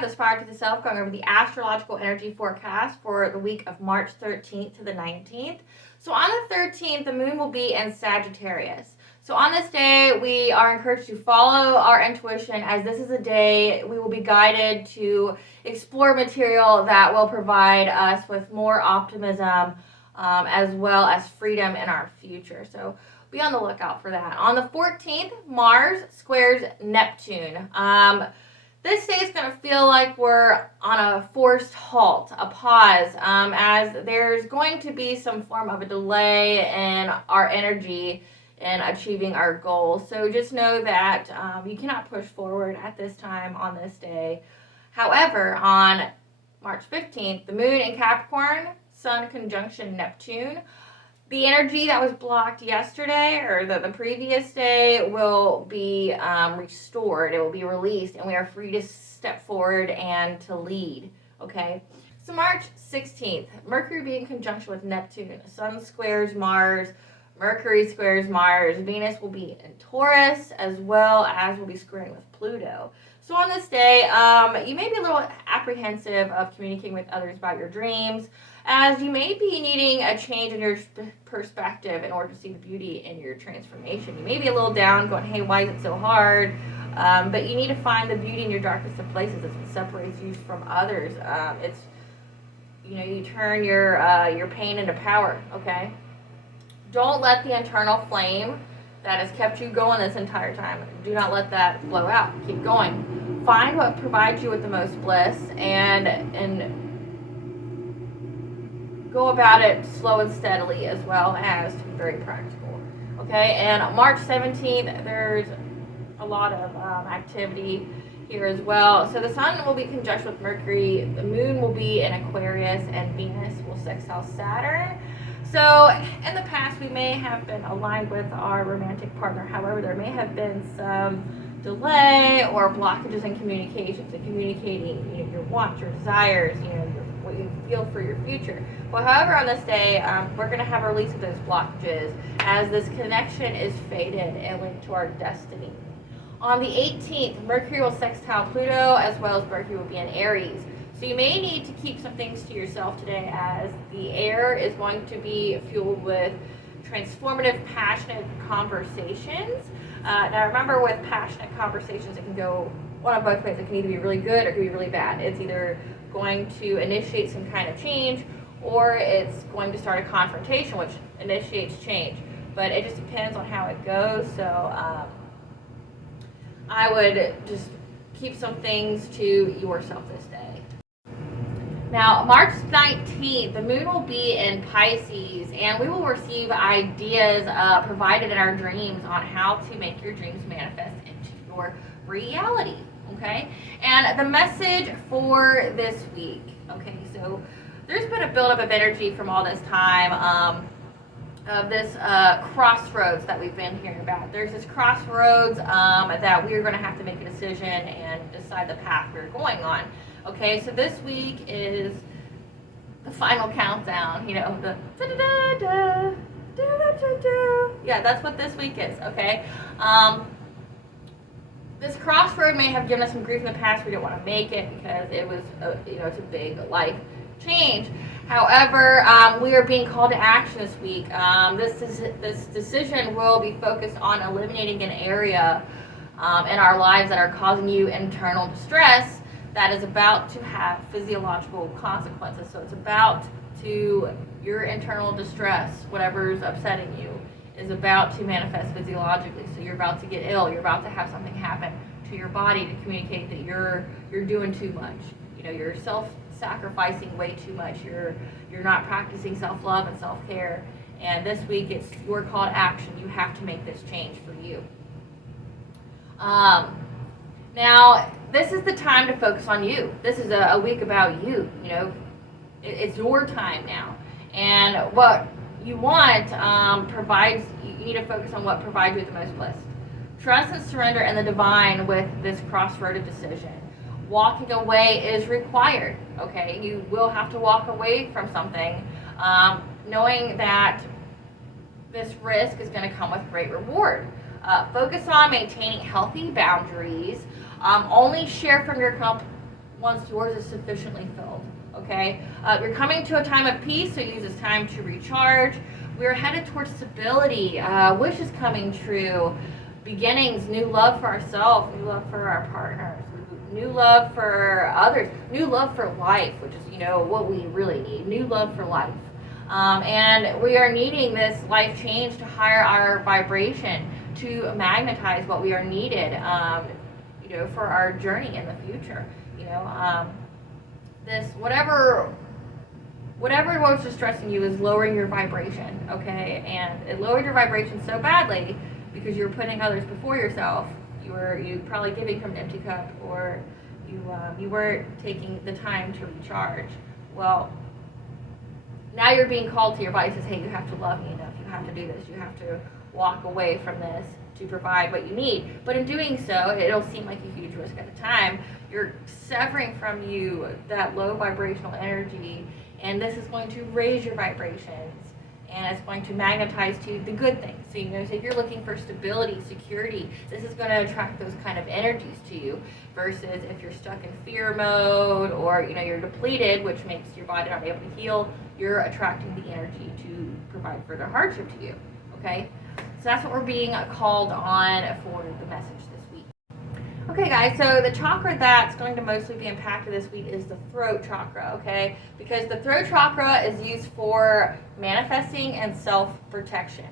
This Fire to the Self, going over the astrological energy forecast for the week of March 13th to the 19th. So on the 13th, the moon will be in Sagittarius. So on this day, we are encouraged to follow our intuition, as this is a day we will be guided to explore material that will provide us with more optimism as well as freedom in our future. So be on the lookout for that. On the 14th, Mars squares Neptune. This day is going to feel like we're on a forced halt, a pause, as there's going to be some form of a delay in our energy in achieving our goals. So just know that you cannot push forward at this time on this day. However, on March 15th, the moon in Capricorn, Sun conjunction Neptune, the energy that was blocked yesterday or the previous day will be restored. It will be released, and we are free to step forward and to lead. Okay? So March 16th, Mercury being in conjunction with Neptune. Sun squares Mars. Mercury squares Mars. Venus will be in Taurus, as well as will be squaring with Pluto. So on this day, you may be a little apprehensive of communicating with others about your dreams, as you may be needing a change in your perspective in order to see the beauty in your transformation. You may be a little down, going, hey, why is it so hard? But you need to find the beauty in your darkest of places. That's what separates you from others. It's, you turn your pain into power, okay? Don't let the internal flame that has kept you going this entire time, do not let that blow out. Keep going. Find what provides you with the most bliss and go about it slow and steadily, as well as to be very practical. Okay, and March 17th, there's a lot of activity here as well. So the sun will be conjunct with Mercury, the moon will be in Aquarius, and Venus will sextile Saturn. So in the past, we may have been aligned with our romantic partner. However, there may have been some delay or blockages in communications and communicating, your wants, your desires, what you feel for your future. Well, however, on this day, we're going to have a release of those blockages, as this connection is faded and linked to our destiny. On the 18th, Mercury will sextile Pluto, as well as Mercury will be in Aries. So you may need to keep some things to yourself today, as the air is going to be fueled with transformative, passionate conversations. Now remember, with passionate conversations, it can go one of both ways. It can either be really good or it can be really bad. It's either going to initiate some kind of change, or it's going to start a confrontation, which initiates change. But it just depends on how it goes. So I would just keep some things to yourself this day. Now, March 19th, the moon will be in Pisces, and we will receive ideas provided in our dreams on how to make your dreams manifest into your reality, okay? And the message for this week, okay, so there's been a buildup of energy from all this time of this crossroads that we've been hearing about. There's this crossroads that we're going to have to make a decision and decide the path we're going on. Okay, so this week is the final countdown, the da-da-da-da, da-da-da-da. Yeah, that's what this week is, okay? This crossroad may have given us some grief in the past. We didn't want to make it because it was, it's a big life change. However, we are being called to action this week. This decision will be focused on eliminating an area in our lives that are causing you internal distress that is about to have physiological consequences. So it's about to, your internal distress, whatever's upsetting you, is about to manifest physiologically. So you're about to get ill. You're about to have something happen to your body to communicate that you're doing too much. You're self-sacrificing way too much. You're not practicing self-love and self-care. And this week, it's your call to action. You have to make this change for you. Now, this is the time to focus on you. This is a week about you. It's your time now. And what you want you need to focus on what provides you with the most bliss. Trust and surrender in the divine with this crossroad of decision. Walking away is required, okay? You will have to walk away from something, knowing that this risk is going to come with great reward. Focus on maintaining healthy boundaries. Only share from your cup once yours is sufficiently filled. Okay? You're coming to a time of peace, so use this time to recharge. We're headed towards stability. Wishes coming true. Beginnings, new love for ourselves, new love for our partners, new love for others, new love for life, which is, what we really need. New love for life. And we are needing this life change to higher our vibration, to magnetize what we are needed, for our journey in the future. This whatever was distressing you is lowering your vibration, okay? And it lowered your vibration so badly because you're putting others before yourself. You probably giving from an empty cup, or you weren't taking the time to recharge. Well, now you're being called to your body. Says, hey, you have to love me enough. You have to do this. You have to walk away from this to provide what you need. But in doing so, it'll seem like a huge risk at the time. You're severing from you that low vibrational energy, and this is going to raise your vibrations, and it's going to magnetize to the good things. So, so if you're looking for stability, security, this is going to attract those kind of energies to you, versus if you're stuck in fear mode, or, you're depleted, which makes your body not able to heal, you're attracting the energy to provide further hardship to you, okay? So that's what we're being called on for the message this week. Okay, guys, so the chakra that's going to mostly be impacted this week is the throat chakra, okay? Because the throat chakra is used for manifesting and self-protection.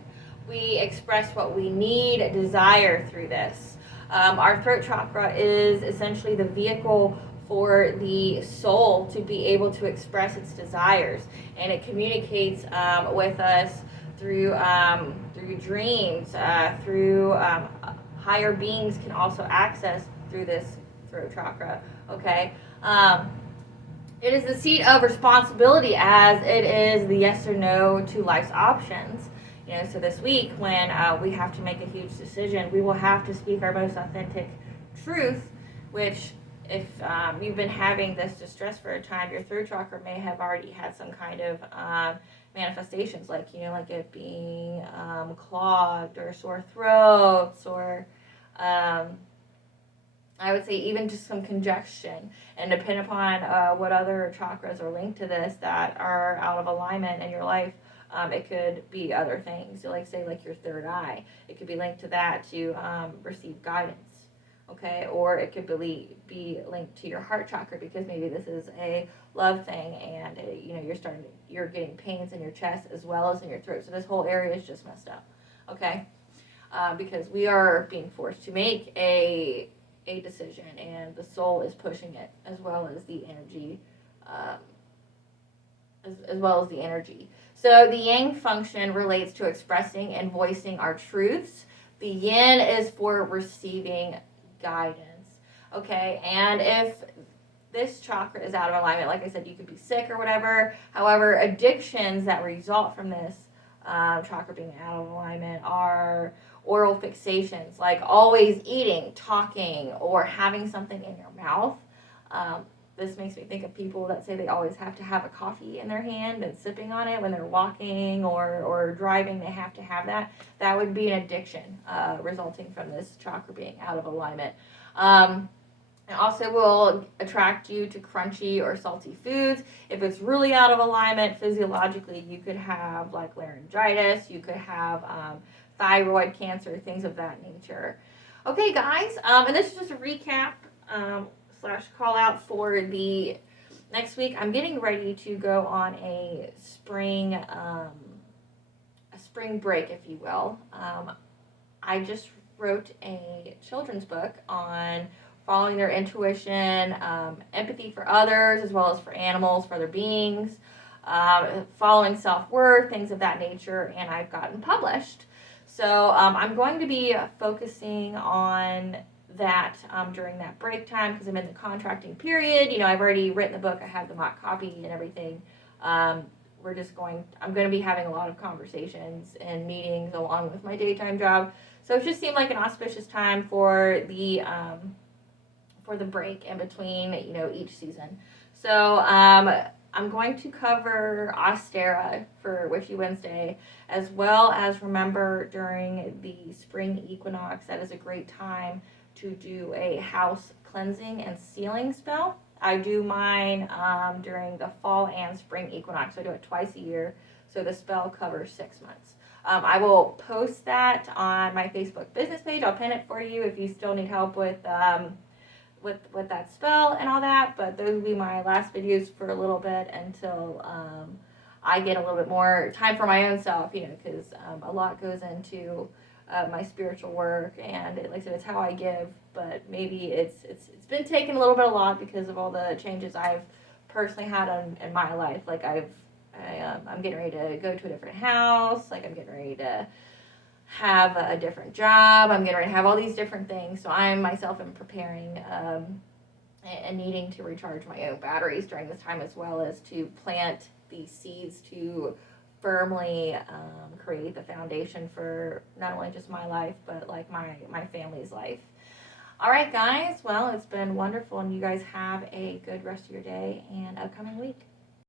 We express what we need, desire through this. Our throat chakra is essentially the vehicle for the soul to be able to express its desires, and it communicates with us through dreams, through higher beings can also access through this throat chakra. Okay, it is the seat of responsibility, as it is the yes or no to life's options. So this week, when we have to make a huge decision, we will have to speak our most authentic truth, which, if you've been having this distress for a time, your throat chakra may have already had some kind of manifestations, like it being clogged, or sore throats, or I would say even just some congestion. And depending upon what other chakras are linked to this that are out of alignment in your life, it could be other things. So like your third eye, it could be linked to that to receive guidance. Okay, or it could be linked to your heart chakra, because maybe this is a love thing, and you're getting pains in your chest as well as in your throat. So this whole area is just messed up. Okay, because we are being forced to make a decision, and the soul is pushing it, as well as the energy, as well as the energy. So the yang function relates to expressing and voicing our truths. The yin is for receiving guidance. Okay, and if this chakra is out of alignment, like I said, you could be sick or whatever. However, addictions that result from this chakra being out of alignment are oral fixations, like always eating, talking, or having something in your mouth. This makes me think of people that say they always have to have a coffee in their hand and sipping on it when they're walking or driving. They have to have that. That would be an addiction resulting from this chakra being out of alignment. It also will attract you to crunchy or salty foods. If it's really out of alignment physiologically, you could have like laryngitis, you could have thyroid cancer, things of that nature. Okay, guys, and this is just a recap / call out for the next week. I'm getting ready to go on a spring break, if you will. I just wrote a children's book on following their intuition, empathy for others, as well as for animals, for other beings, following self-worth, things of that nature, and I've gotten published. So I'm going to be focusing on that during that break time, because I'm in the contracting period. I've already written the book, I have the mock copy and everything. I'm going to be having a lot of conversations and meetings along with my daytime job. So it just seemed like an auspicious time for the break in between, each season. So I'm going to cover Ostera for Wishy Wednesday, as well as remember during the spring equinox, that is a great time to do a house cleansing and sealing spell. I do mine during the fall and spring equinox. So I do it twice a year. So the spell covers 6 months. I will post that on my Facebook business page. I'll pin it for you if you still need help with that spell and all that. But those will be my last videos for a little bit until I get a little bit more time for my own self, because a lot goes into my spiritual work, and like I said, it's how I give. But maybe it's been taking a little bit a lot because of all the changes I've personally had in my life. Like I'm getting ready to go to a different house. Like I'm getting ready to have a different job. I'm getting ready to have all these different things. So I myself am preparing and needing to recharge my own batteries during this time, as well as to plant these seeds to firmly create the foundation for not only just my life, but like my family's life. All right, guys. Well, it's been wonderful, and you guys have a good rest of your day and upcoming week.